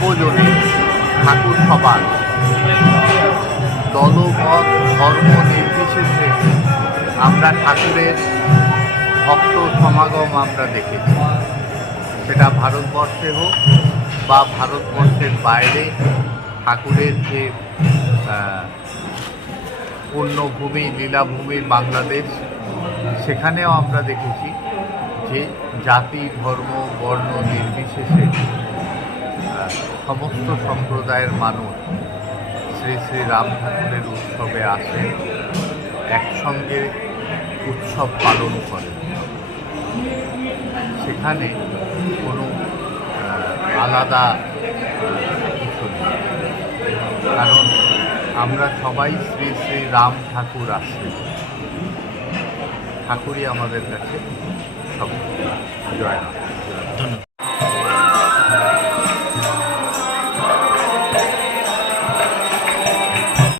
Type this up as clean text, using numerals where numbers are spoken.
সর্বজনীন, ঠাকুর সবার, দলমত ধর্ম নির্বিশেষে আমরা ঠাকুরের ভক্ত সমাগম আমরা দেখেছি। সেটা ভারতবর্ষে হোক বা ভারতবর্ষের বাইরে ঠাকুরের যে পুণ্যভূমি লীলাভূমি বাংলাদেশ, সেখানেও আমরা দেখেছি যে জাতি ধর্ম বর্ণ নির্বিশেষে সমস্ত সম্প্রদায়ের মানুষ শ্রী শ্রী রাম ঠাকুরের উৎসবে আসে, একসঙ্গে উৎসব পালন করে। সেখানে কোনো আলাদা কিছু নেই, কারণ আমরা সবাই শ্রী শ্রী রাম ঠাকুর আসে, ঠাকুরই আমাদের কাছে সব। জয় রাম।